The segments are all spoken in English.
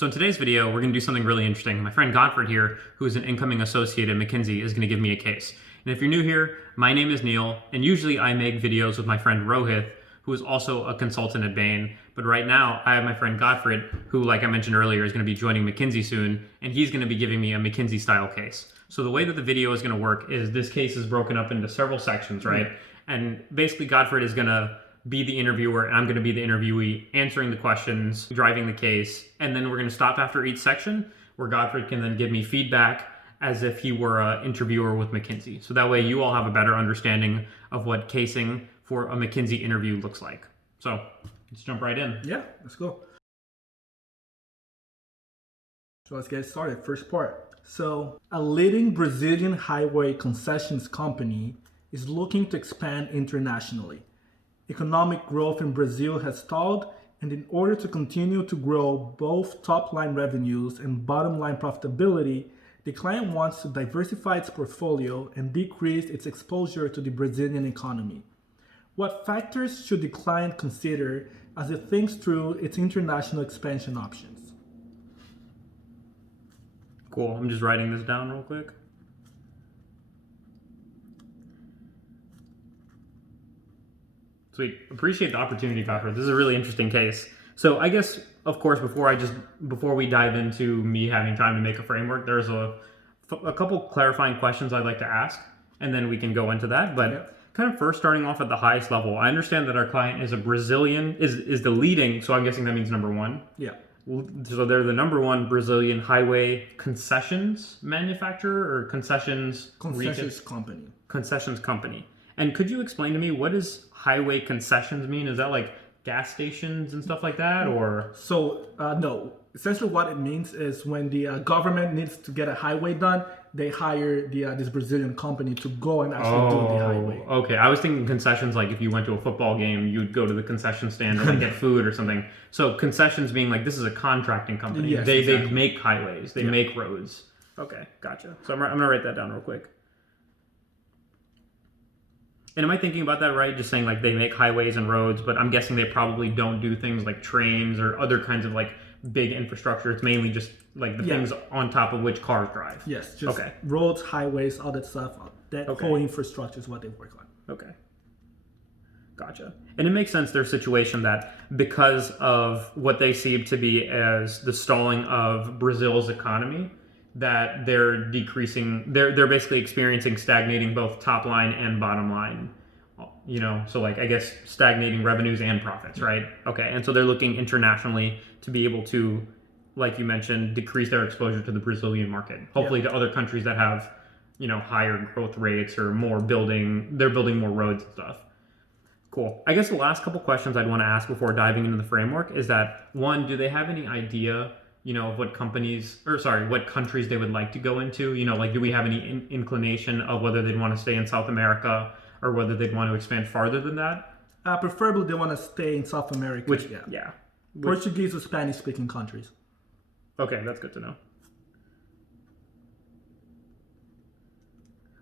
So in today's video, we're going to do something really interesting. My friend Gottfreid here, who is an incoming associate at McKinsey, is going to give me a case. And if you're new here, my name is Neel, and usually I make videos with my friend Rohit, who is also a consultant at Bain. But right now, I have my friend Gottfreid, who, like I mentioned earlier, is going to be joining McKinsey soon, and he's going to be giving me a McKinsey-style case. So the way that the video is going to work is this case is broken up into several sections, right? And basically, Gottfreid is going to be the interviewer, and I'm going to be the interviewee, answering the questions, driving the case, and then we're going to stop after each section where Gottfreid can then give me feedback as if he were an interviewer with McKinsey. So that way you all have a better understanding of what casing for a McKinsey interview looks like. So let's jump right in. Yeah, let's go. So let's get started. First part. So a leading Brazilian highway concessions company is looking to expand internationally. Economic growth in Brazil has stalled, and in order to continue to grow both top-line revenues and bottom-line profitability, the client wants to diversify its portfolio and decrease its exposure to the Brazilian economy. What factors should the client consider as it thinks through its international expansion options? Cool. I'm just writing this down real quick. Sweet. Appreciate the opportunity, Gottfreid. This is a really interesting case. So I guess, of course, before we dive into me having time to make a framework, there's a couple clarifying questions I'd like to ask, and then we can go into that. But kind of first starting off at the highest level, I understand that our client is a Brazilian, is the leading, so I'm guessing that means number one. Yeah. So they're the number one Brazilian highway concessions manufacturer or concessions company. Concessions company. And could you explain to me, what does highway concessions mean? Is that like gas stations and stuff like that, or? So no, essentially what it means is when the government needs to get a highway done, they hire this Brazilian company to go and actually do the highway. Okay. I was thinking concessions, like if you went to a football game, you'd go to the concession stand or like get food or something. So concessions being like, this is a contracting company. Yes, they exactly. make highways. They make roads. Okay, gotcha. So I'm going to write that down real quick. And am I thinking about that right? Just saying like they make highways and roads, but I'm guessing they probably don't do things like trains or other kinds of like big infrastructure. It's mainly just like the things on top of which cars drive. Yes, just roads, highways, all that stuff. That whole infrastructure is what they work on. Okay. Gotcha. And it makes sense, their situation, that because of what they see to be as the stalling of Brazil's economy, that they're decreasing, they're basically experiencing stagnating both top line and bottom line, so like I guess stagnating revenues and profits, right? Okay, and so they're looking internationally to be able to, like you mentioned, decrease their exposure to the Brazilian market, hopefully to other countries that have, higher growth rates or they're building more roads and stuff. Cool. I guess the last couple questions I'd want to ask before diving into the framework is that, one, do they have any idea of what countries they would like to go into? Like, do we have any inclination of whether they'd want to stay in South America or whether they'd want to expand farther than that? Preferably they want to stay in South America. Portuguese or Spanish-speaking countries. Okay, that's good to know.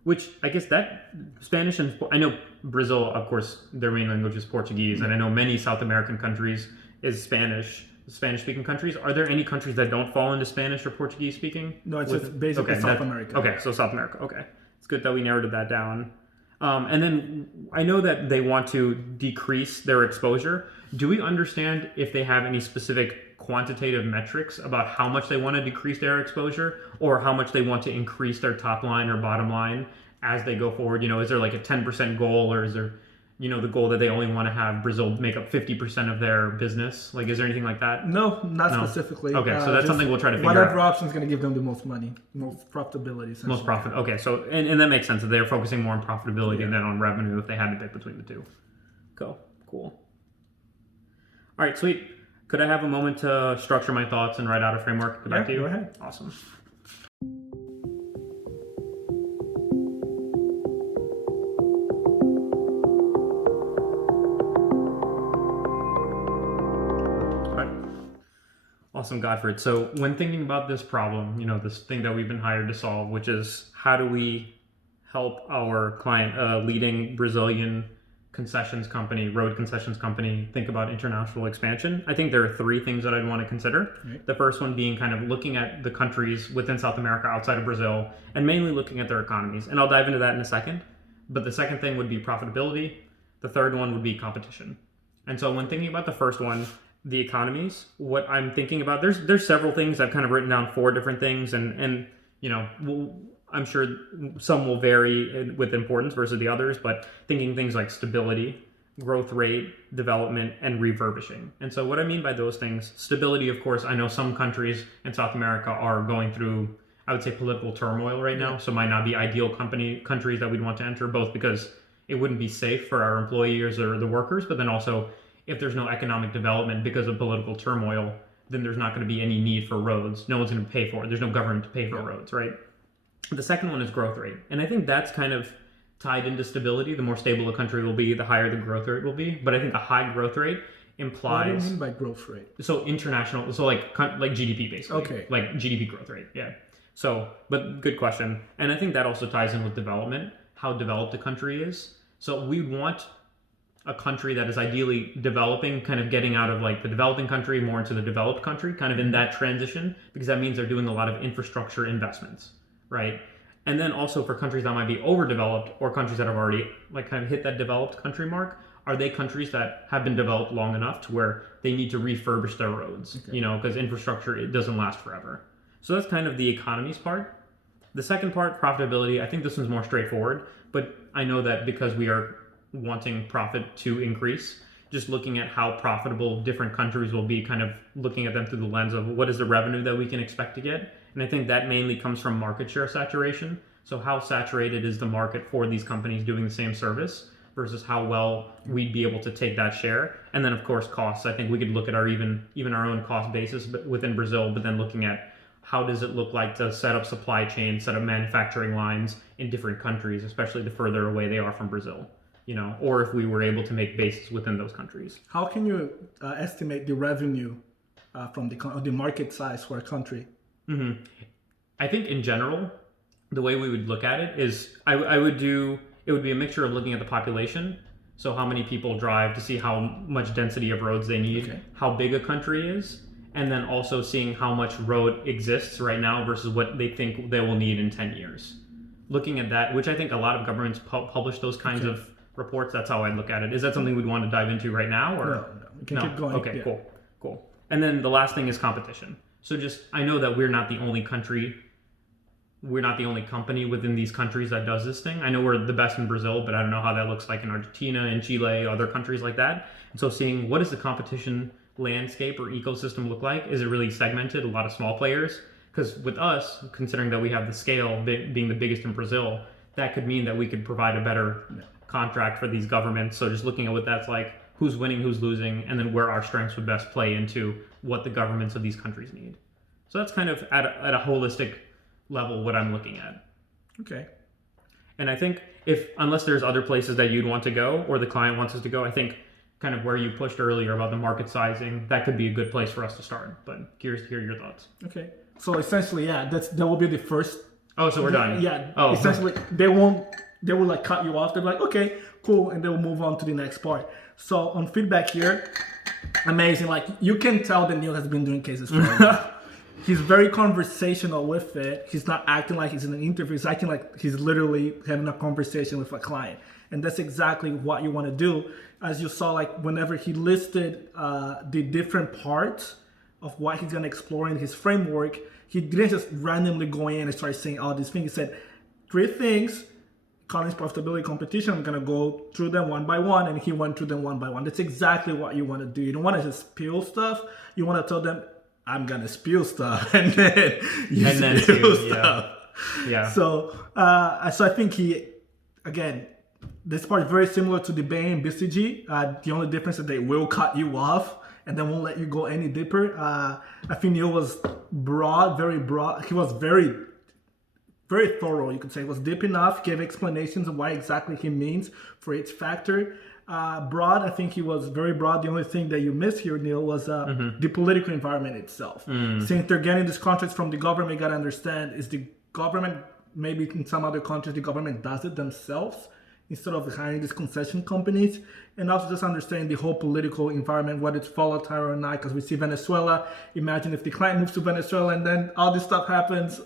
Which, I guess that Spanish and, I know Brazil, of course, their main language is Portuguese, and I know many South American countries is Spanish-speaking countries. Are there any countries that don't fall into Spanish or Portuguese speaking? No, it's just basically South America. Okay, so South America. Okay, it's good that we narrowed that down. And then I know that they want to decrease their exposure. Do we understand if they have any specific quantitative metrics about how much they want to decrease their exposure or how much they want to increase their top line or bottom line as they go forward? Is there like a 10% goal, or is there the goal that they only want to have Brazil make up 50% of their business? Like, is there anything like that? No, not specifically. Okay, so that's something we'll try to figure out. Whatever option is going to give them the most money, most profitability. Most profit. Okay, so, and that makes sense, that they're focusing more on profitability than on revenue if they had to pick between the two. Cool. All right, sweet. Could I have a moment to structure my thoughts and write out a framework? Get back to you? Go ahead. Awesome. Awesome, Gottfreid. So when thinking about this problem, this thing that we've been hired to solve, which is how do we help our client, a leading Brazilian concessions company, road concessions company, think about international expansion, I think there are three things that I'd want to consider. Right. The first one being kind of looking at the countries within South America outside of Brazil and mainly looking at their economies. And I'll dive into that in a second. But the second thing would be profitability. The third one would be competition. And so when thinking about the first one, the economies, what I'm thinking about, there's several things. I've kind of written down 4 different things, and I'm sure some will vary with importance versus the others, but thinking things like stability, growth rate, development, and refurbishing. And so what I mean by those things, stability, of course, I know some countries in South America are going through, I would say, political turmoil right now, so might not be ideal countries that we'd want to enter, both because it wouldn't be safe for our employees or the workers, but then also if there's no economic development because of political turmoil, then there's not going to be any need for roads. No one's going to pay for it. There's no government to pay for roads, right? The second one is growth rate. And I think that's kind of tied into stability. The more stable a country will be, the higher the growth rate will be. But I think a high growth rate implies... What do you mean by growth rate? So international, so like GDP basically. Okay. Like GDP growth rate, yeah. So, but good question. And I think that also ties in with development, how developed a country is. So we want a country that is ideally developing, kind of getting out of like the developing country more into the developed country, kind of in that transition, because that means they're doing a lot of infrastructure investments, right? And then also for countries that might be overdeveloped or countries that have already like kind of hit that developed country mark, are they countries that have been developed long enough to where they need to refurbish their roads, because infrastructure, it doesn't last forever. So that's kind of the economies part. The second part, profitability, I think this one's more straightforward, but I know that because we are wanting profit to increase, just looking at how profitable different countries will be, kind of looking at them through the lens of what is the revenue that we can expect to get. And I think that mainly comes from market share saturation. So how saturated is the market for these companies doing the same service versus how well we'd be able to take that share. And then of course costs. I think we could look at our even our own cost basis within Brazil, but then looking at how does it look like to set up supply chains, set up manufacturing lines in different countries, especially the further away they are from Brazil. Or if we were able to make bases within those countries. How can you estimate the revenue from the market size for a country? Mm-hmm. I think in general, the way we would look at it is it would be a mixture of looking at the population. So how many people drive to see how much density of roads they need, how big a country is, and then also seeing how much road exists right now versus what they think they will need in 10 years. Looking at that, which I think a lot of governments publish those kinds of reports. That's how I'd look at it. Is that something we'd want to dive into right now? Or no. You can keep going. Okay, cool. And then the last thing is competition. So I know that we're not the only country, we're not the only company within these countries that does this thing. I know we're the best in Brazil, but I don't know how that looks like in Argentina and Chile, other countries like that. And so seeing what does the competition landscape or ecosystem look like? Is it really segmented, a lot of small players? Because with us, considering that we have the scale being the biggest in Brazil, that could mean that we could provide a better contract for these governments. So just looking at what that's like, who's winning, who's losing, and then where our strengths would best play into what the governments of these countries need. So that's kind of at a holistic level what I'm looking at. Okay. And I think unless there's other places that you'd want to go or the client wants us to go, I think kind of where you pushed earlier about the market sizing, that could be a good place for us to start. But curious to hear your thoughts. Okay. So essentially, that will be the first. Oh, so we're done. Yeah. Oh. Essentially, they will like cut you off. They're like, okay, cool, and they'll move on to the next part. So on feedback here, amazing. Like you can tell that Neel has been doing cases for a while. He's very conversational with it. He's not acting like he's in an interview. He's acting like he's literally having a conversation with a client. And that's exactly what you want to do. As you saw, like whenever he listed the different parts of what he's going to explore in his framework, he didn't just randomly go in and start saying all these things. He said 3 things: economies, profitability, competition. I'm going to go through them one by one, and he went through them one by one. That's exactly what you want to do. You don't want to just spill stuff. You want to tell them, I'm going to spill stuff, and then spill stuff. Yeah. So I think this part is very similar to the Bain and BCG. The only difference is they will cut you off and then won't let you go any deeper. I think Neel was very broad. He was very, very thorough, you could say. He was deep enough, gave explanations of what exactly he means for each factor. Broad, I think he was very broad. The only thing that you missed here, Neel, was the political environment itself. Since they're getting these contracts from the government, you got to understand, is the government, maybe in some other countries, the government does it themselves. instead of hiring these concession companies, and also just understanding the whole political environment, whether it's volatile or not. Because we see Venezuela. Imagine if the client moves to Venezuela and then all this stuff happens.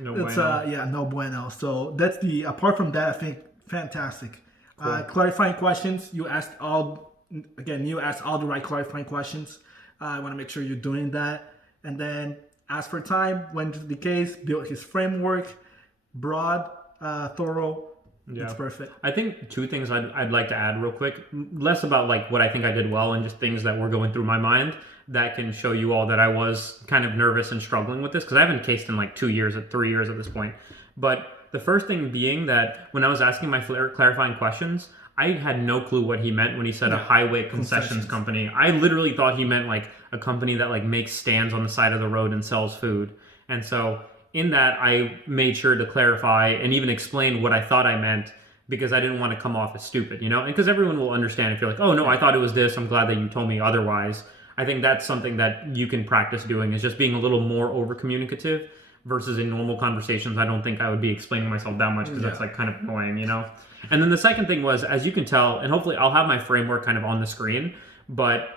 No It's bueno. no bueno. So that's the apart from that, I think fantastic. Cool. Clarifying questions. You asked all the right clarifying questions. I want to make sure you're doing that, and then ask for time when the case. Build his framework, broad, thorough. Yeah. It's perfect. I think two things I'd like to add real quick, less about like what I think I did well and just things that were going through my mind that can show you all that I was kind of nervous and struggling with this, because I haven't cased in like 2 years or 3 years at this point. But the first thing being that when I was asking my clarifying questions, I had no clue what he meant when he said a highway concessions company. I literally thought he meant like a company that like makes stands on the side of the road and sells food. And so in that, I made sure to clarify and even explain what I thought I meant, because I didn't want to come off as stupid, and because everyone will understand if you're like, oh no, I thought it was this, I'm glad that you told me otherwise. I think that's something that you can practice doing, is just being a little more over communicative, versus in normal conversations I don't think I would be explaining myself that much, because that's like kind of annoying. And then the second thing was, as you can tell, and hopefully I'll have my framework kind of on the screen, but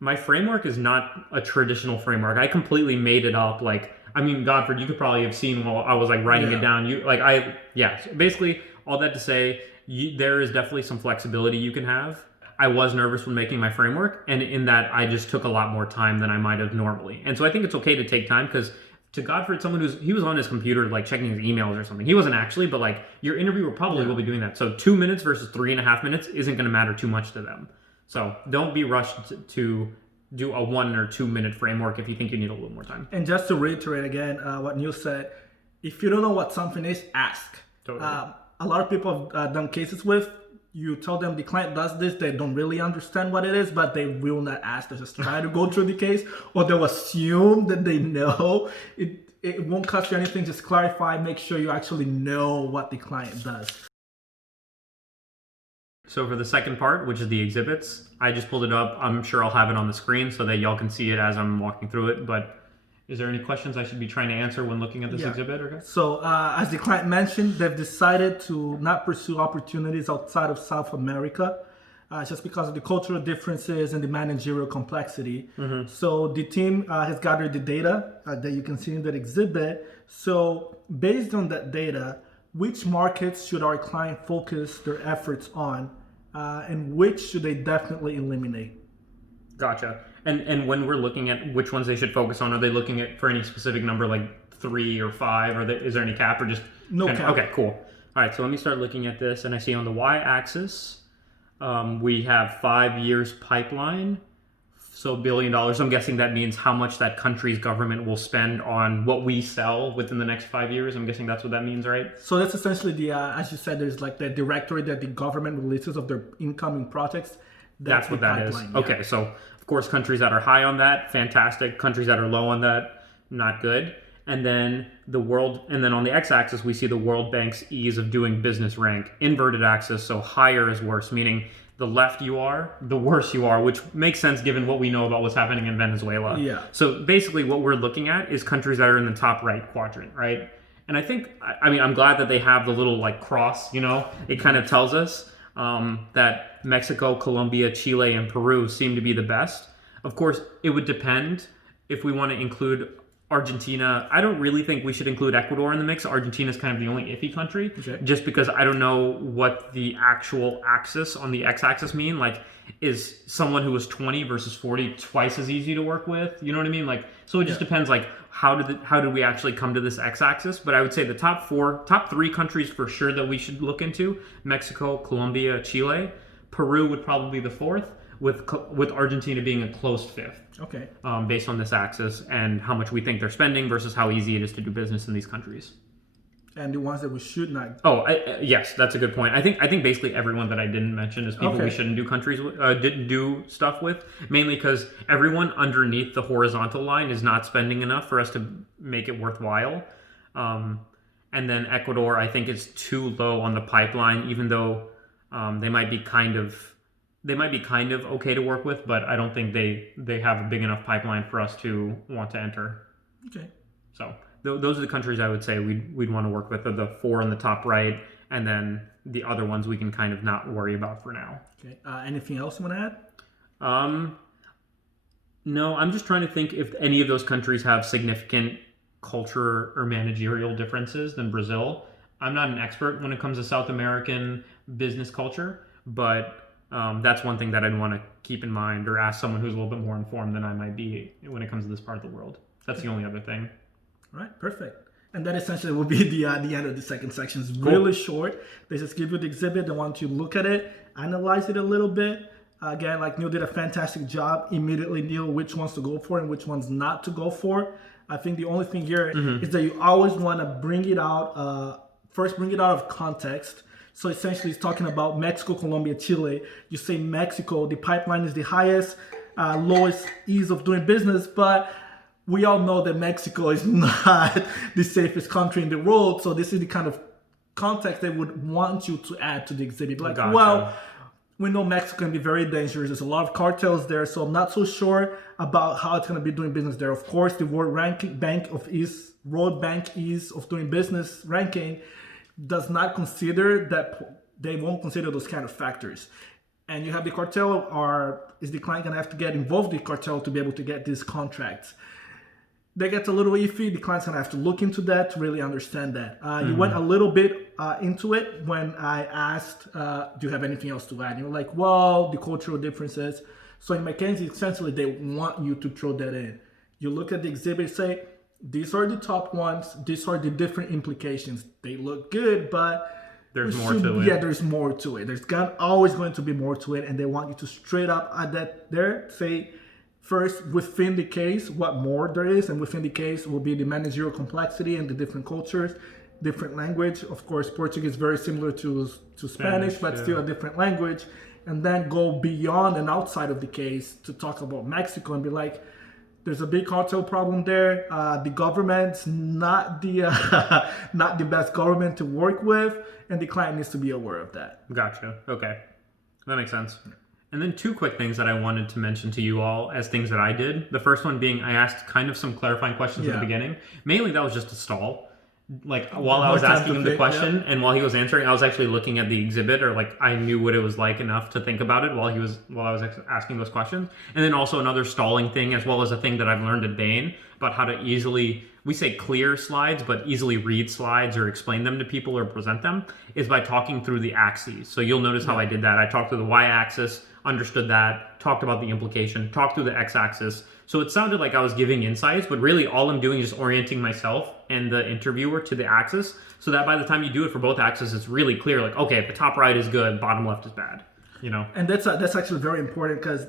my framework is not a traditional framework. I completely made it up. Like, I mean, Gottfreid, you could probably have seen while I was like writing it down. So basically all that to say, there is definitely some flexibility you can have. I was nervous when making my framework, and in that I just took a lot more time than I might have normally. And so I think it's okay to take time, because to Gottfreid, someone he was on his computer like checking his emails or something. He wasn't actually, but like your interviewer probably will be doing that. So 2 minutes versus 3.5 minutes isn't going to matter too much to them. So don't be rushed to do a 1 or 2 minute framework if you think you need a little more time. And just to reiterate again what Neel said, if you don't know what something is, ask. Totally. A lot of people have done cases with, you tell them the client does this, they don't really understand what it is, but they will not ask. They just try to go through the case, or they'll assume that they know. It won't cost you anything. Just clarify, make sure you actually know what the client does. So for the second part, which is the exhibits, I just pulled it up. I'm sure I'll have it on the screen so that y'all can see it as I'm walking through it. But is there any questions I should be trying to answer when looking at this exhibit? Okay. So as the client mentioned, they've decided to not pursue opportunities outside of South America, just because of the cultural differences and the managerial complexity. Mm-hmm. So the team has gathered the data that you can see in that exhibit. So based on that data, which markets should our client focus their efforts on, and which should they definitely eliminate? Gotcha. And when we're looking at which ones they should focus on, are they looking at for any specific number, like 3 or 5? Or is there any cap, or just no cap? Okay, cool. All right, so let me start looking at this, and I see on the y-axis we have 5 years pipeline. So $1 billion. I'm guessing that means how much that country's government will spend on what we sell within the next 5 years. I'm guessing that's what that means, right? So that's essentially the, as you said, there's like the directory that the government releases of their incoming projects. That's what that is. Yeah. Okay, so of course, countries that are high on that, fantastic. Countries that are low on that, not good. And then and then on the x-axis, we see the World Bank's ease of doing business rank. Inverted axis, so higher is worse, meaning the left you are, the worse you are, which makes sense given what we know about what's happening in Venezuela. Yeah. So basically what we're looking at is countries that are in the top right quadrant, right? And I think, I'm glad that they have the little like cross, it kind of tells us that Mexico, Colombia, Chile, and Peru seem to be the best. Of course, it would depend if we want to include Argentina. I don't really think we should include Ecuador in the mix. Argentina is kind of the only iffy country, just because I don't know what the actual axis on the x-axis mean. Like, is someone who was 20 versus 40 twice as easy to work with? You know what I mean? Like, so it just depends. Like, how did we actually come to this x-axis? But I would say the top 3 countries for sure that we should look into: Mexico, Colombia, Chile. Peru would probably be the 4th, with Argentina being a close 5th. Okay. Based on this axis and how much we think they're spending versus how easy it is to do business in these countries. And the ones that we should not. Yes, that's a good point. I think basically everyone that I didn't mention is people we shouldn't do didn't do stuff with, mainly because everyone underneath the horizontal line is not spending enough for us to make it worthwhile. And then Ecuador, I think, is too low on the pipeline, even though they might be kind of okay to work with, but I don't think they have a big enough pipeline for us to want to enter. Okay. So those are the countries I would say we'd want to work with, are the 4 in the top right, and then the other ones we can kind of not worry about for now. Okay. Anything else you want to add? No, I'm just trying to think if any of those countries have significant culture or managerial differences than Brazil. I'm not an expert when it comes to South American business culture, but that's one thing that I'd want to keep in mind or ask someone who's a little bit more informed than I might be when it comes to this part of the world. That's the only other thing. All right, perfect. And that essentially will be the end of the second section. It's really short. They just give you the exhibit. They want you to look at it, analyze it a little bit. Again, like Neel did a fantastic job. Immediately knew which ones to go for and which ones not to go for. I think the only thing here is that you always want to bring it out, first bring it out of context. So essentially it's talking about Mexico, Colombia, Chile. You say Mexico, the pipeline is the highest, lowest ease of doing business, but we all know that Mexico is not the safest country in the world. So this is the kind of context they would want you to add to the exhibit. Like, Gotcha. well, we know Mexico can be very dangerous. There's a lot of cartels there, so I'm not so sure about how it's going to be doing business there. Of course, the World Bank Ease of Doing Business ranking does not consider that. They won't consider those kind of factors. And you have the cartel, or is the client going to have to get involved in the cartel to be able to get these contracts? That gets a little iffy. The client's going to have to look into that to really understand that. You went a little bit into it when I asked, do you have anything else to add? You were like, well, the cultural differences. So in McKinsey, essentially, they want you to throw that in. You look at the exhibit, say, these are the top ones. These are the different implications. They look good, but there's more to it. Yeah, there's more to it. There's always going to be more to it. And they want you to straight up add that there, say, first, within the case, what more there is, and within the case will be the managerial complexity and the different cultures, different language. Of course, Portuguese is very similar to Spanish, but still a different language. And then go beyond and outside of the case to talk about Mexico and be like, there's a big cartel problem there. The government's not the not the best government to work with, and the client needs to be aware of that. Gotcha. Okay, that makes sense. And then two quick things that I wanted to mention to you all as things that I did. The first one being I asked kind of some clarifying questions at the beginning. Mainly that was just to stall. Like while I was asking him the question and while he was answering, I was actually looking at the exhibit, or like I knew what it was like enough to think about it while I was asking those questions. And then also another stalling thing, as well as a thing that I've learned at Bain about how to easily, we say clear slides, but easily read slides or explain them to people or present them, is by talking through the axes. So you'll notice how I did that. I talked through the y-axis, understood that, talked about the implication, talked through the x-axis. So it sounded like I was giving insights, but really all I'm doing is just orienting myself and the interviewer to the axis, so that by the time you do it for both axes, it's really clear, like, okay, the top right is good, bottom left is bad, you know? And that's actually very important, because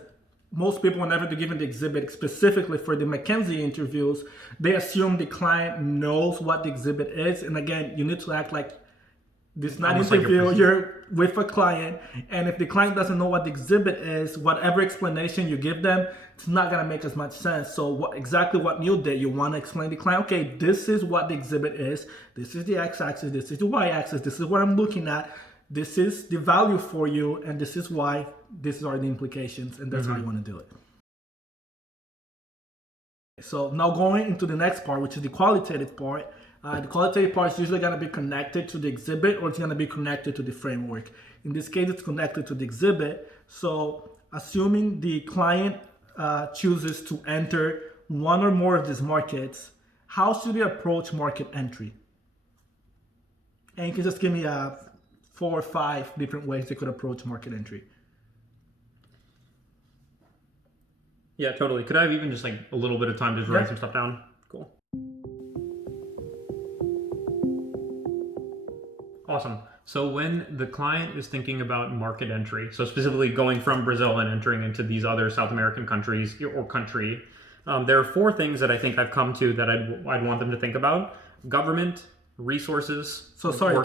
most people, whenever they're given the exhibit, specifically for the McKinsey interviews, they assume the client knows what the exhibit is. And again, you need to act like this is not an interview, you're with a client, and if the client doesn't know what the exhibit is, whatever explanation you give them, it's not going to make as much sense. So exactly what Neel did, you want to explain to the client, okay, this is what the exhibit is, this is the x-axis, this is the y-axis, this is what I'm looking at, this is the value for you, and this is why, these are the implications, and that's how you want to do it. So now going into the next part, which is the qualitative part. The qualitative part is usually going to be connected to the exhibit, or it's going to be connected to the framework. In this case, it's connected to the exhibit. So assuming the client chooses to enter one or more of these markets, how should they approach market entry? And you can just give me 4 or 5 different ways they could approach market entry. Yeah, totally. Could I have even just like a little bit of time to write some stuff down? Cool. Awesome. So when the client is thinking about market entry, so specifically going from Brazil and entering into these other South American countries or country, there are 4 things that I think I've come to that I'd want them to think about: government, resources. So sorry,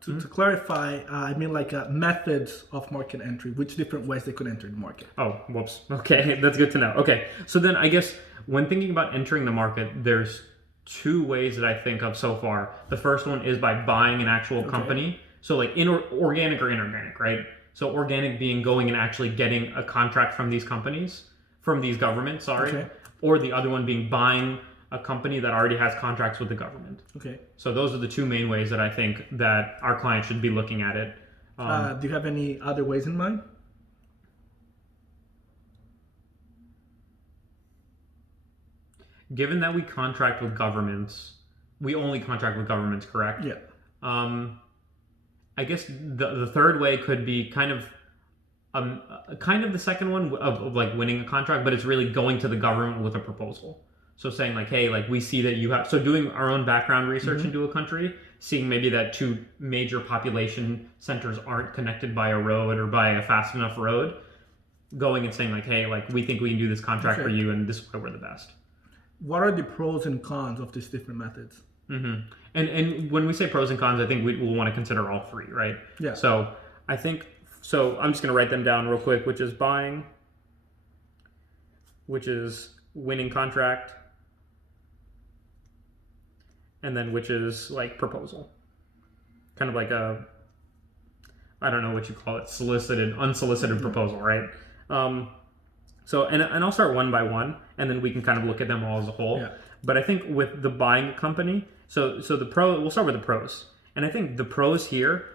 to clarify, I mean like methods of market entry, which different ways they could enter the market. Oh, whoops. Okay, that's good to know. Okay, so then I guess when thinking about entering the market, there's 2 ways that I think of so far. The first one is by buying an actual company. So like organic or inorganic, right? So organic being going and actually getting a contract from these companies, from these governments, or the other one being buying a company that already has contracts with the government. Okay. So those are the two main ways that I think that our client should be looking at it. Do you have any other ways in mind? Given that we contract with governments, we only contract with governments, correct? Yeah. I guess the third way could be kind of the second one of like winning a contract, but it's really going to the government with a proposal. So saying like, hey, like we see that you have, so doing our own background research into a country, seeing maybe that two major population centers aren't connected by a road or by a fast enough road, going and saying like, hey, like we think we can do this contract for you and this is why we're the best. What are the pros and cons of these different methods? Mm-hmm. And when we say pros and cons, I think we'll want to consider all three, right? Yeah. So I think, so I'm just going to write them down real quick, which is buying, which is winning contract, and then which is like proposal. Kind of like a, I don't know what you call it, unsolicited proposal, right? So, and I'll start one by one, and then we can kind of look at them all as a whole. Yeah. But I think with the buying company, so we'll start with the pros. And I think the pros here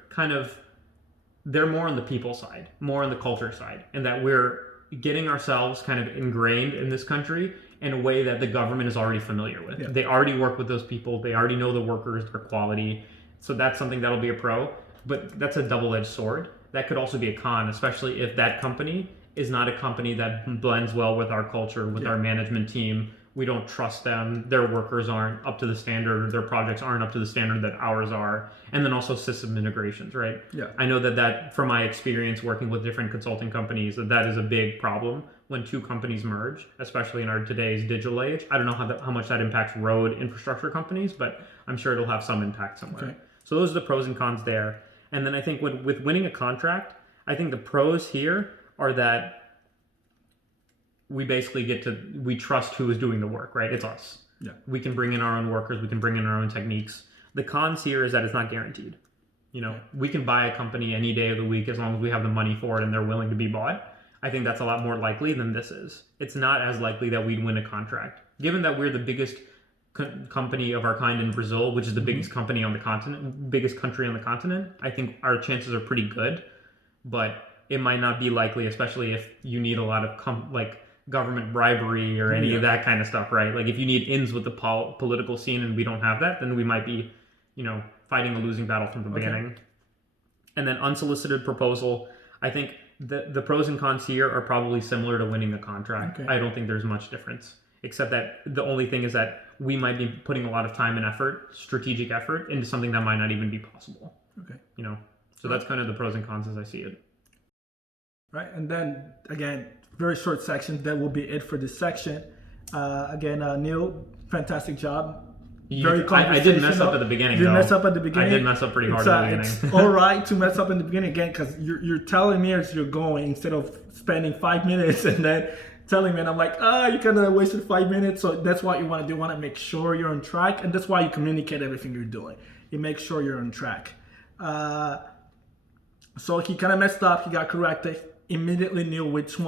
they're more on the people side, more on the culture side, and that we're getting ourselves kind of ingrained in this country in a way that the government is already familiar with. Yeah. They already work with those people. They already know the workers, their quality. So that's something that'll be a pro, but that's a double-edged sword. That could also be a con, especially if that company is not a company that blends well with our culture, with our management team. We don't trust them. Their workers aren't up to the standard. Their projects aren't up to the standard that ours are. And then also system integrations, right? Yeah. I know that from my experience working with different consulting companies, that is a big problem when two companies merge, especially in our today's digital age. I don't know how much that impacts road infrastructure companies, but I'm sure it'll have some impact somewhere. Okay. So those are the pros and cons there. And then I think with winning a contract, I think the pros here are that we basically we trust who is doing the work, right? It's us. Yeah. We can bring in our own workers. We can bring in our own techniques. The cons here is that it's not guaranteed. We can buy a company any day of the week as long as we have the money for it and they're willing to be bought. I think that's a lot more likely than this is. It's not as likely that we'd win a contract. Given that we're the biggest company of our kind in Brazil, which is the biggest company on the continent, biggest country on the continent, I think our chances are pretty good, but it might not be likely, especially if you need a lot of government bribery or any of that kind of stuff, right? Like if you need ins with the political scene and we don't have that, then we might be, fighting a losing battle from the beginning. And then unsolicited proposal, I think the pros and cons here are probably similar to winning the contract. Okay. I don't think there's much difference, except that the only thing is that we might be putting a lot of time and effort, strategic effort, into something that might not even be possible. Okay. So that's kind of the pros and cons as I see it. Right, and then again, very short section. That will be it for this section. Neel, fantastic job. I did mess up at the beginning. You mess up at the beginning. I did mess up pretty hard at the beginning. It's all right to mess up in the beginning again, because you're telling me as you're going instead of spending 5 minutes and then telling me, and I'm like, you kind of wasted 5 minutes. So that's what you want to do. You want to make sure you're on track, and that's why you communicate everything you're doing. You make sure you're on track. So he kind of messed up. He got corrected. Immediately knew which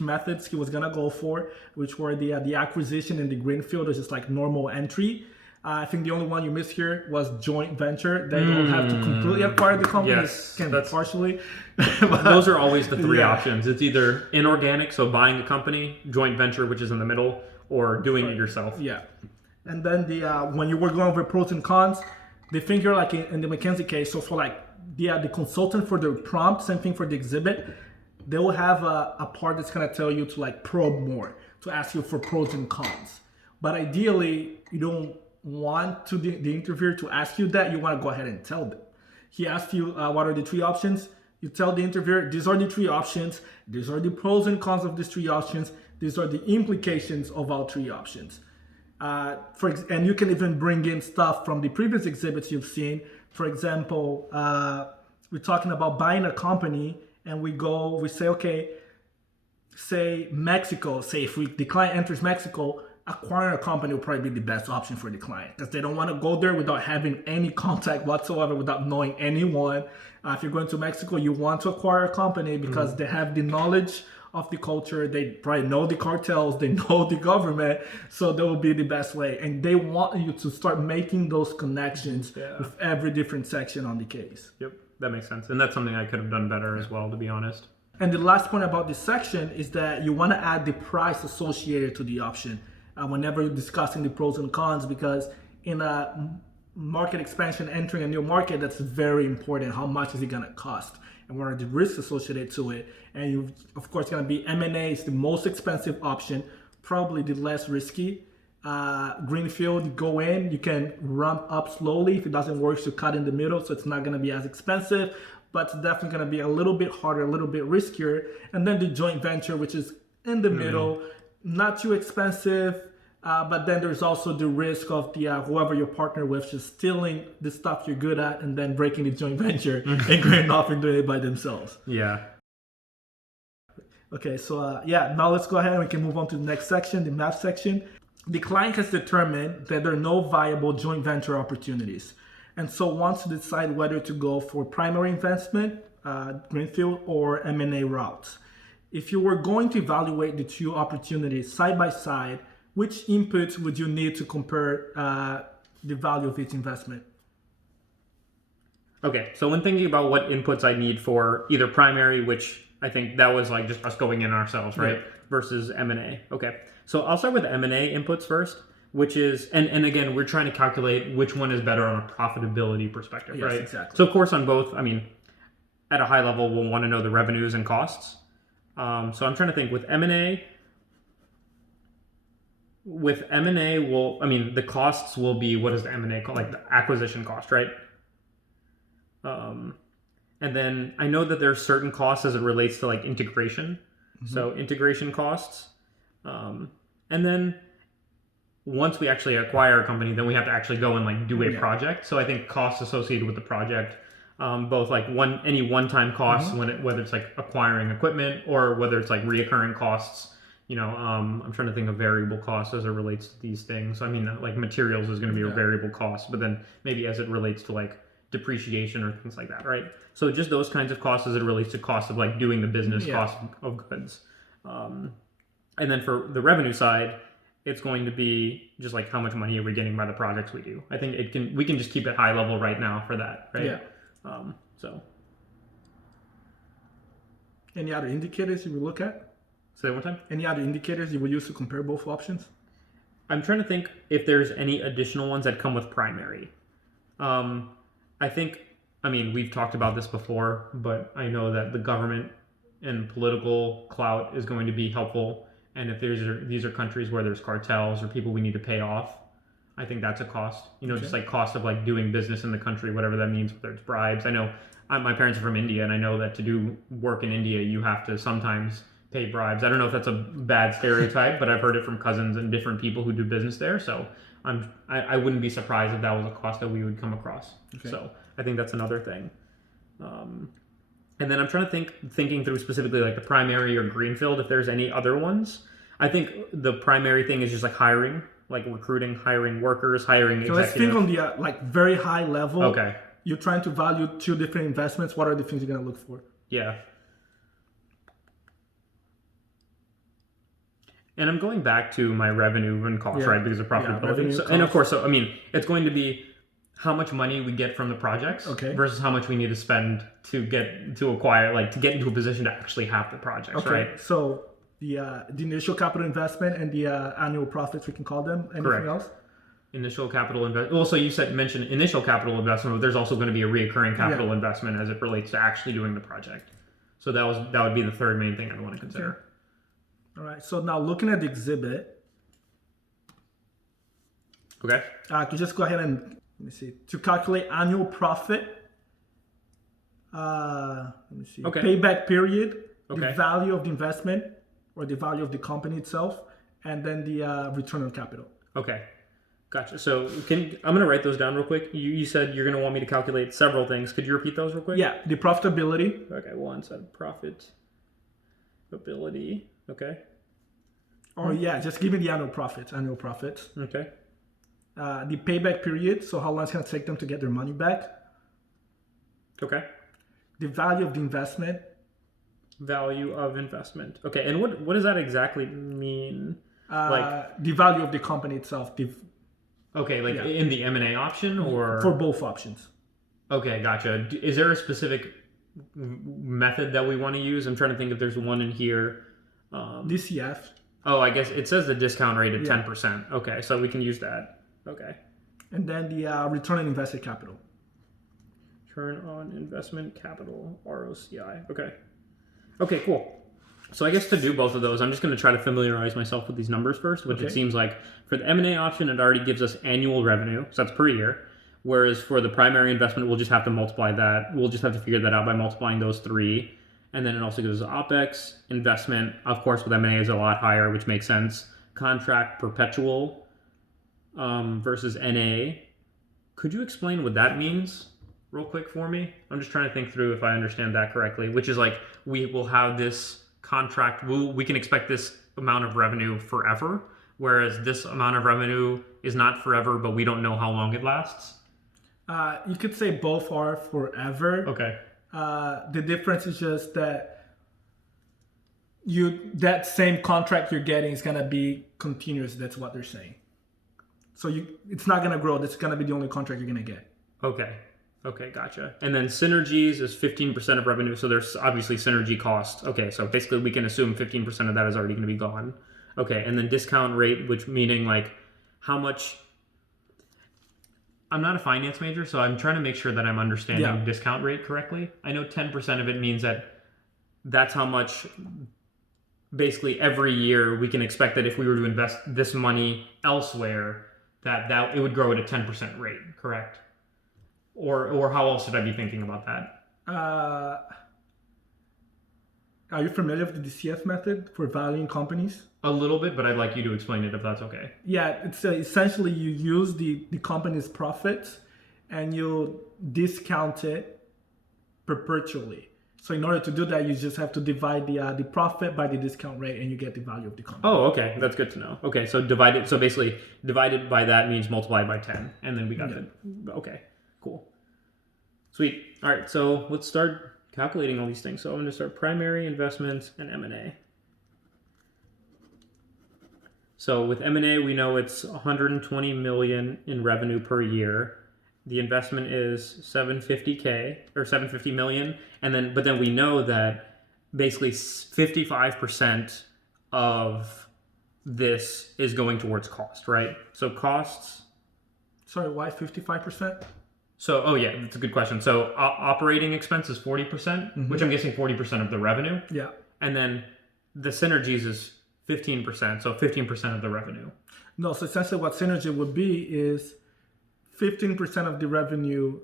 methods he was gonna go for, which were the acquisition and the greenfield, or just like normal entry. I think the only one you missed here was joint venture. They don't have to completely acquire the company. Yes, can be partially. Those are always the three options. It's either inorganic, so buying a company, joint venture, which is in the middle, or doing it yourself. Yeah. And then when you were going over pros and cons, the thing here, like in the McKinsey case, so for like the consultant for the prompt, same thing for the exhibit, they will have a part that's going to tell you to like probe more, to ask you for pros and cons. But ideally, you don't want the interviewer to ask you that. You want to go ahead and tell them. He asked you, what are the three options? You tell the interviewer, these are the three options. These are the pros and cons of these three options. These are the implications of all three options. And you can even bring in stuff from the previous exhibits you've seen. For example, we're talking about buying a company, and we say, okay, say Mexico, if the client enters Mexico, acquiring a company will probably be the best option for the client, because they don't want to go there without having any contact whatsoever, without knowing anyone. If you're going to Mexico, you want to acquire a company because they have the knowledge of the culture. They probably know the cartels, they know the government, so that will be the best way. And they want you to start making those connections with every different section on the case. Yep, that makes sense. And that's something I could have done better as well, to be honest. And the last point about this section is that you want to add the price associated to the option whenever you're discussing the pros and cons, because in a market expansion, entering a new market, that's very important. How much is it going to cost? And what are the risks associated to it? And you, of course, going to be M&A is the most expensive option, probably the less risky. Greenfield, you go in, you can ramp up slowly. If it doesn't work, you cut in the middle, so it's not going to be as expensive, but it's definitely going to be a little bit harder, a little bit riskier. And then the joint venture, which is in the middle, not too expensive, but then there's also the risk of the whoever you partner with just stealing the stuff you're good at and then breaking the joint venture and going off and doing it by themselves. Yeah. Okay, so now let's go ahead and we can move on to the next section, the math section. The client has determined that there are no viable joint venture opportunities, and so wants to decide whether to go for primary investment, greenfield, or M&A routes. If you were going to evaluate the two opportunities side by side, which inputs would you need to compare the value of each investment? Okay, so when thinking about what inputs I need for either primary, which I think that was like just us going in ourselves, right? Yeah. Versus M&A. Okay, so I'll start with M&A inputs first, which is, and again, we're trying to calculate which one is better on a profitability perspective, yes, right? Exactly. So of course on both, I mean, at a high level, we'll want to know the revenues and costs. So I'm trying to think with M&A, the costs will be, what is the M&A called? Like the acquisition cost, right? And then I know that there's certain costs as it relates to like integration. Mm-hmm. So integration costs. And then once we actually acquire a company, then we have to actually go and like do a project. So I think costs associated with the project, both like any one-time costs, whether it's like acquiring equipment or whether it's like reoccurring costs. I'm trying to think of variable costs as it relates to these things. So, I mean, like materials is going to be a variable cost, but then maybe as it relates to like depreciation or things like that, right? So just those kinds of costs as it relates to cost of like doing the business, cost of goods. And then for the revenue side, it's going to be just like how much money are we getting by the projects we do. I think we can just keep it high level right now for that, right? Yeah. So. Any other indicators you would look at? Say that one time. Any other indicators you would use to compare both options? I'm trying to think if there's any additional ones that come with primary. We've talked about this before, but I know that the government and political clout is going to be helpful. And if these are countries where there's cartels or people we need to pay off, I think that's a cost. Just like cost of like doing business in the country, whatever that means, whether it's bribes. I know my parents are from India, and I know that to do work in India, you have to sometimes pay bribes. I don't know if that's a bad stereotype, but I've heard it from cousins and different people who do business there. So I wouldn't be surprised if that was a cost that we would come across. Okay. So I think that's another thing. And then I'm trying to thinking through specifically like the primary or greenfield, if there's any other ones. I think the primary thing is just like hiring, like recruiting, hiring workers, hiring executives. So let's think on the like very high level. Okay. You're trying to value two different investments. What are the things you're going to look for? Yeah. And I'm going back to my revenue and cost, right? Because of profitability. And of course, it's going to be how much money we get from the projects versus how much we need to spend to get into a position to actually have the projects, right? So the initial capital investment and the annual profits, we can call them. Anything else? Initial capital investment. Well, so you mentioned initial capital investment, but there's also going to be a reoccurring capital investment as it relates to actually doing the project. So that would be the third main thing I'd want to consider. Okay. All right. So now looking at the exhibit. Okay. Could you just go ahead and let me see to calculate annual profit. Let me see. Okay. Payback period, the value of the investment or the value of the company itself, and then the return on capital. Okay. Gotcha. So I'm going to write those down real quick. You said you're going to want me to calculate several things. Could you repeat those real quick? Yeah. The profitability. Okay. One said profitability. Okay. Oh yeah, just give me the annual profits. Okay. The payback period, so how long it's going to take them to get their money back. Okay. The value of the investment. value of investment. Okay, and what does that exactly mean? The value of the company itself. Okay, like in the M&A option or for both options. Okay, gotcha. Is there a specific method that we want to use? I'm trying to think if there's one in here. DCF. Oh, I guess it says the discount rate at 10%. Okay, so we can use that. Okay. And then the return on invested capital. Return on investment capital, ROCI. Okay. Okay, cool. So I guess to do both of those, I'm just going to try to familiarize myself with these numbers first, which it seems like for the M&A option, it already gives us annual revenue, so that's per year. Whereas for the primary investment, we'll just have to multiply that. We'll just have to figure that out by multiplying those three. And then it also gives us OPEX, investment. Of course, with M&A is a lot higher, which makes sense. Contract perpetual versus NA. Could you explain what that means real quick for me? I'm just trying to think through if I understand that correctly, which is like we will have this contract, we can expect this amount of revenue forever, whereas this amount of revenue is not forever, but we don't know how long it lasts. You could say both are forever. Okay. The difference is just that that same contract you're getting is gonna be continuous. That's what they're saying. So it's not gonna grow. That's gonna be the only contract you're gonna get. Okay. Okay, gotcha. And then synergies is 15% of revenue, so there's obviously synergy cost. Okay, so basically we can assume 15% of that is already going to be gone. Okay, and then discount rate, which meaning like how much. I'm not a finance major, so I'm trying to make sure that I'm understanding discount rate correctly. I know 10% of it means that's how much basically every year we can expect that if we were to invest this money elsewhere, that it would grow at a 10% rate, correct? Or how else should I be thinking about that? Are you familiar with the DCF method for valuing companies? A little bit, but I'd like you to explain it if that's okay. Yeah, it's essentially you use the company's profits and you discount it perpetually. So in order to do that, you just have to divide the profit by the discount rate and you get the value of the company. Oh, okay. That's good to know. Okay, so basically divided by that means multiplied by 10. And then we got okay, cool. Sweet. All right, so let's start calculating all these things. So I'm going to start primary investments and M&A. So with M&A, we know it's 120 million in revenue per year. The investment is 750 million, but then we know that basically 55% of this is going towards cost, right? So costs. Sorry, why 55%? So, that's a good question. So operating expense is 40%, which I'm guessing 40% of the revenue. Yeah. And then the synergies is 15%, so 15% of the revenue. No, so essentially what synergy would be is 15% of the revenue,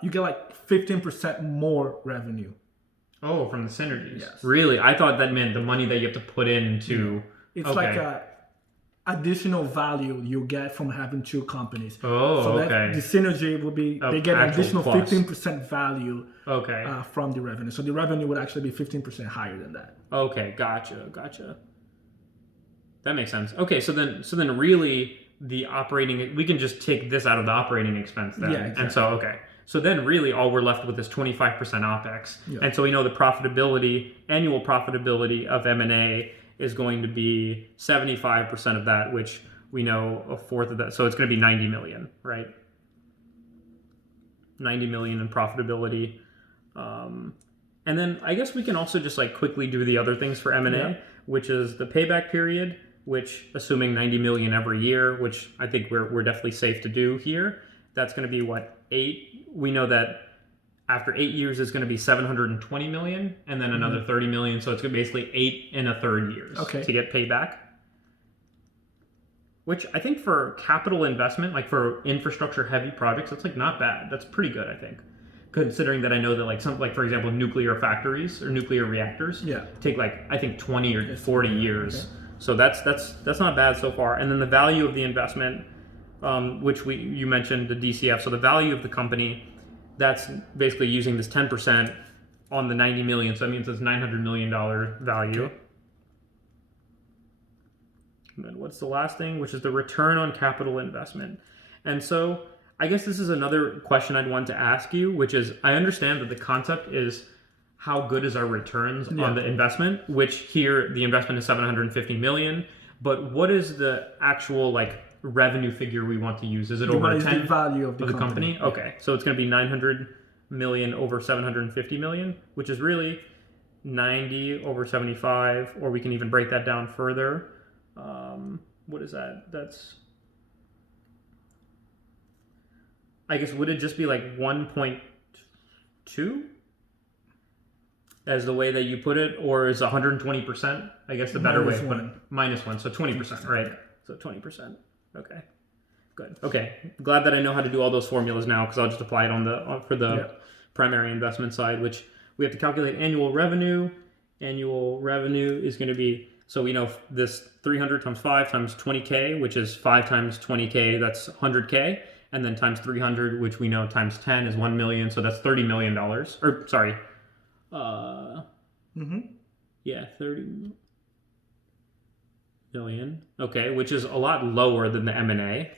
you get like 15% more revenue. Oh, from the synergies. Yes. Really? I thought that meant the money that you have to put into... It's like a additional value you get from having two companies. Oh, so okay. The synergy would be, they get an additional plus. 15% value okay. From the revenue. So the revenue would actually be 15% higher than that. Okay, gotcha. That makes sense. Okay, so then really the operating, we can just take this out of the operating expense then. Yeah, exactly. And so then really all we're left with is 25% OPEX. Yeah. And so we know the annual profitability of M&A is going to be 75% of that, which we know a fourth of that. So it's going to be 90 million, right? 90 million in profitability. And then I guess we can also just like quickly do the other things for M&A, which is the payback period, which assuming 90 million every year, which I think we're definitely safe to do here. That's going to be 8. We know that after 8 years is going to be 720 million and then another 30 million. So it's going to be basically 8 1/3 years to get payback. Which I think for capital investment, like for infrastructure heavy projects, that's like not bad. That's pretty good, I think. Considering that I know that like for example, nuclear factories or nuclear reactors take like I think 20 or 40 years. Okay. So that's not bad so far. And then the value of the investment, which you mentioned the DCF. So the value of the company, that's basically using this 10% on the 90 million. So that means it's $900 million value. Okay. And then what's the last thing, which is the return on capital investment. And so I guess this is another question I'd want to ask you, which is I understand that the concept is how good is our returns on the investment, which here the investment is 750 million, but what is the actual like revenue figure we want to use? Is it over 10 the value of the company? Yeah. Okay, so it's going to be 900 million over 750 million, which is really 90 over 75, or we can even break that down further. What is that? That's, I guess, would it just be like 1.2 as the way that you put it, or is 120%? I guess the better way to put it. -1, so 20%, right? So 20%. Okay, good. Okay, glad that I know how to do all those formulas now, because I'll just apply it for the primary investment side, which we have to calculate annual revenue. Annual revenue is going to be, so we know this 300 times 5 times 20K, which is 5 times 20K, that's 100K. And then times 300, which we know times 10 is 1 million. So that's $30 million. Or sorry. Yeah, 30 million. Okay, which is a lot lower than the M&A.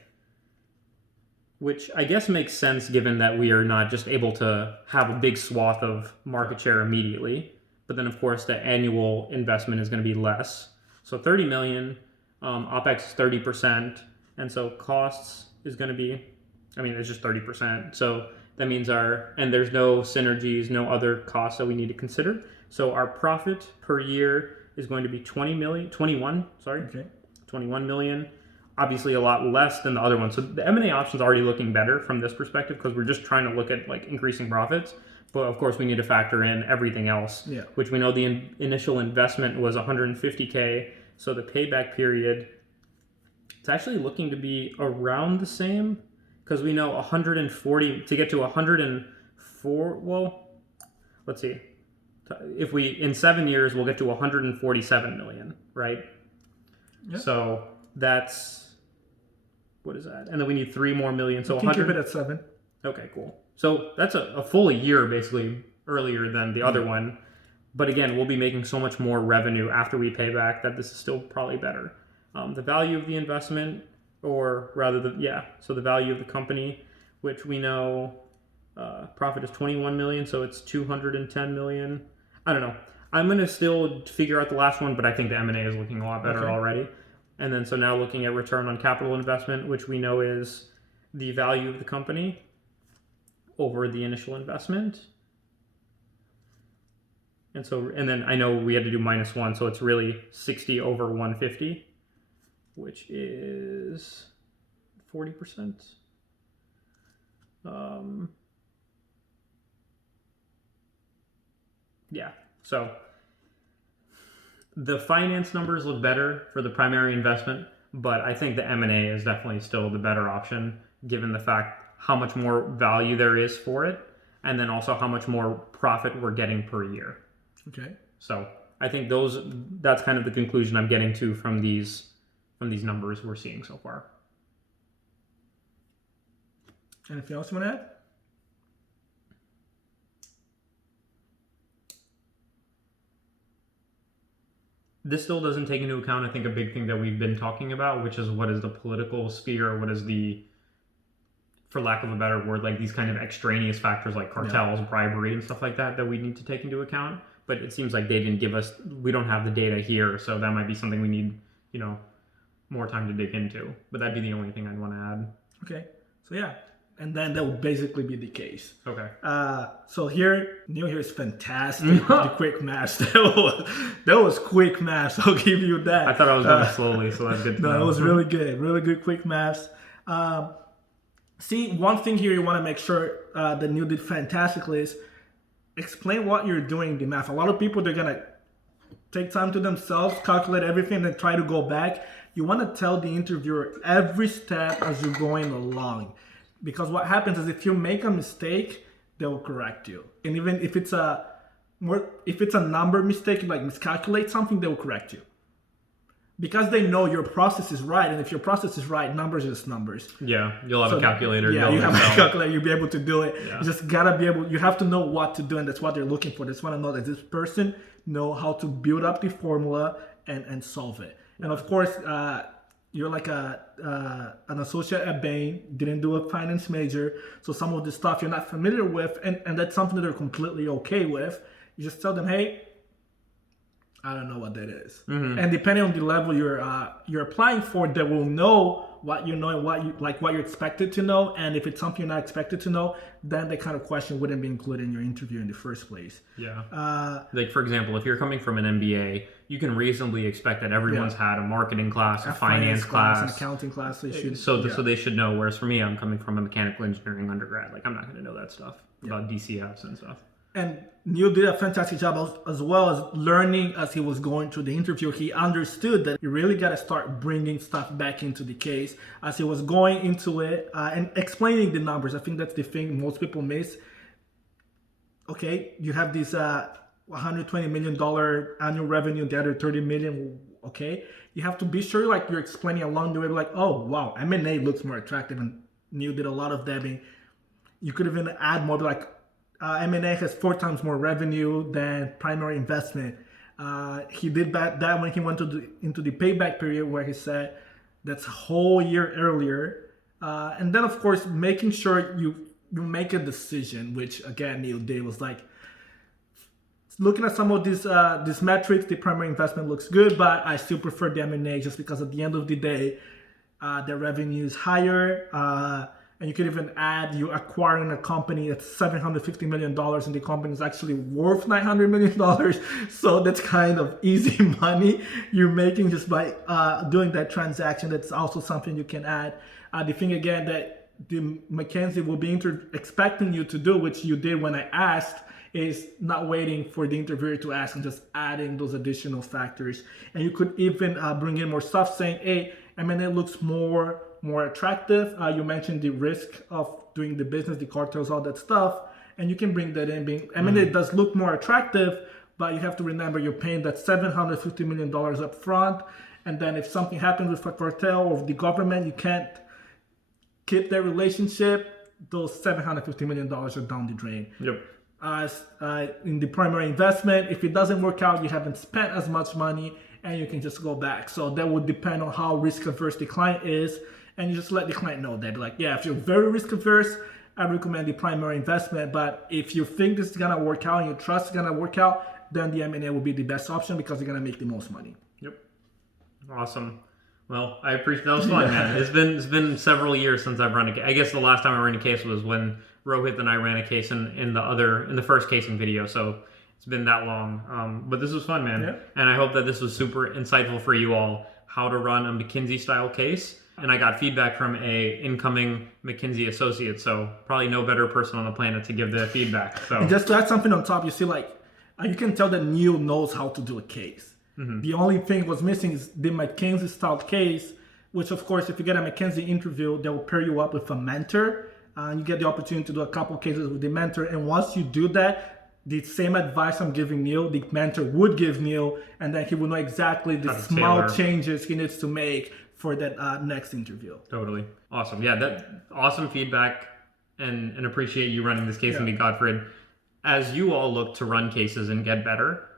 Which I guess makes sense given that we are not just able to have a big swath of market share immediately. But then, of course, the annual investment is going to be less. So 30 million, OPEX is 30%. And so costs is going to be, it's just 30%. So that means and there's no synergies, no other costs that we need to consider. So our profit per year is going to be 21 million. Obviously a lot less than the other one. So the M&A option is already looking better from this perspective, because we're just trying to look at like increasing profits. But of course we need to factor in everything else, which we know the initial investment was 150K. So the payback period, it's actually looking to be around the same, because we know 140 to get to 104. Well, let's see. If in 7 years, we'll get to 147 million, right? Yep. So that's, what is that? And then we need 3 more million. So 100. Keep it at 7. Okay, cool. So that's a full year basically earlier than the other one. But again, we'll be making so much more revenue after we pay back that this is still probably better. The value of the investment, or rather so the value of the company, which we know profit is 21 million, so it's 210 million. I don't know. I'm going to still figure out the last one, but I think the M&A is looking a lot better already. And then so now looking at return on capital investment, which we know is the value of the company over the initial investment. And then I know we had to do -1, so it's really 60 over 150, which is 40%. So the finance numbers look better for the primary investment, but I think the M&A is definitely still the better option, given the fact how much more value there is for it, and then also how much more profit we're getting per year. Okay. So I think that's kind of the conclusion I'm getting to from these numbers we're seeing so far. Anything else you want to add? This still doesn't take into account, I think, a big thing that we've been talking about, which is what is the political sphere, what is the, for lack of a better word, like these kind of extraneous factors like cartels, bribery, and stuff like that we need to take into account. But it seems like they didn't give us, we don't have the data here, so that might be something we need, more time to dig into. But that'd be the only thing I'd want to add. Okay, so and then that would basically be the case. Okay. So Neel here is fantastic with the quick maths. That was quick maths, I'll give you that. I thought I was going slowly, so that's good to know. No, it was really good quick maths. See, one thing here you want to make sure that Neel did fantastically is explain what you're doing in the math. A lot of people, they're going to take time to themselves, calculate everything, and try to go back. You want to tell the interviewer every step as you're going along. Because what happens is if you make a mistake, they'll correct you. And even if it's a number mistake, like miscalculate something, they'll correct you. Because they know your process is right, and if your process is right, numbers are just numbers. Yeah, you'll have a calculator. Yeah, you have a calculator, you'll be able to do it. Yeah. You just gotta be able, you have to know what to do, and that's what they're looking for. They just want to know that this person know how to build up the formula and solve it. And of course, you're like an associate at Bain, didn't do a finance major, so some of the stuff you're not familiar with, and that's something that they're completely okay with. You just tell them, hey, I don't know what that is. Mm-hmm. And depending on the level you're applying for, they will know what you know and what you're expected to know. And if it's something you're not expected to know, then that kind of question wouldn't be included in your interview in the first place. Yeah. Like for example, if you're coming from an MBA, you can reasonably expect that everyone's had a marketing class, a finance class, an accounting class. So they should know. Whereas for me, I'm coming from a mechanical engineering undergrad. Like I'm not going to know that stuff about DCFs and stuff. And Neel did a fantastic job as well as learning as he was going through the interview. He understood that you really got to start bringing stuff back into the case as he was going into it and explaining the numbers. I think that's the thing most people miss. Okay, you have this $120 million annual revenue, the other $30 million. Okay, you have to be sure like you're explaining along the way, like, oh wow, M&A looks more attractive, and Neel did a lot of that. You could even add more like. M&A has 4 times more revenue than primary investment. He did that when he went into the payback period where he said that's a whole year earlier. And then, of course, making sure you make a decision, which, again, Neel did, was like, looking at some of these metrics, the primary investment looks good, but I still prefer the M&A just because at the end of the day, the revenue is higher. And you could even add you acquiring a company at $750 million and the company is actually worth $900 million. So that's kind of easy money you're making just by doing that transaction. That's also something you can add. The thing again that the McKinsey will be expecting you to do, which you did when I asked, is not waiting for the interviewer to ask and just adding those additional factors. And you could even bring in more stuff saying, hey, M&A looks more attractive. You mentioned the risk of doing the business, the cartels, all that stuff, and you can bring that in. M&A does look more attractive, but you have to remember you're paying that $750 million up front, and then if something happens with a cartel or the government, you can't keep that relationship. Those $750 million are down the drain. Yep. In the primary investment, if it doesn't work out, you haven't spent as much money, and you can just go back. So that would depend on how risk averse the client is. And you just let the client know that, like, yeah, if you're very risk averse, I recommend the primary investment. But if you think this is gonna work out and you trust it's gonna work out, then the M&A will be the best option because you're gonna make the most money. Yep. Awesome. Well, I appreciate that. Was fun, man. It's been several years since I've run a case. I guess the last time I ran a case was when Rohit and I ran a case in the first casing video. So it's been that long. But this was fun, man. Yeah. And I hope that this was super insightful for you all, how to run a McKinsey-style case. And I got feedback from a incoming McKinsey Associate, so probably no better person on the planet to give the feedback. So and just to add something on top, you see, like, you can tell that Neel knows how to do a case. Mm-hmm. The only thing was missing is the McKinsey-style case, which, of course, if you get a McKinsey interview, they will pair you up with a mentor. You get the opportunity to do a couple cases with the mentor. And once you do that, the same advice I'm giving Neel, the mentor would give Neel, and then he will know exactly the small changes he needs to make for that next interview. Totally. Awesome. Yeah, that awesome feedback and appreciate you running this case with me, Gottfreid. As you all look to run cases and get better,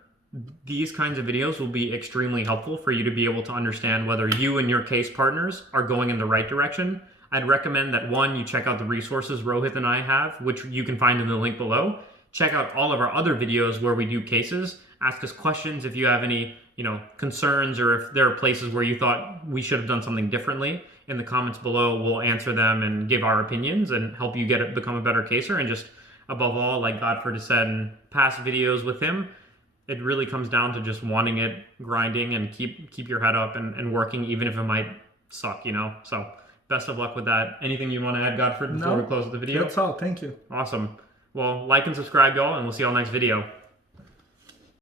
these kinds of videos will be extremely helpful for you to be able to understand whether you and your case partners are going in the right direction. I'd recommend that one, you check out the resources Rohit and I have, which you can find in the link below. Check out all of our other videos where we do cases. Ask us questions if you have any concerns or if there are places where you thought we should have done something differently. In the comments below, we'll answer them and give our opinions and help you become a better caser. And just above all, like Gottfreid has said in past videos with him, it really comes down to just wanting it, grinding, and keep your head up and working, even if it might suck, So best of luck with that. Anything you want to add, Gottfreid, before we close the video? That's all. Thank you. Awesome. Well, like and subscribe, y'all, and we'll see y'all next video.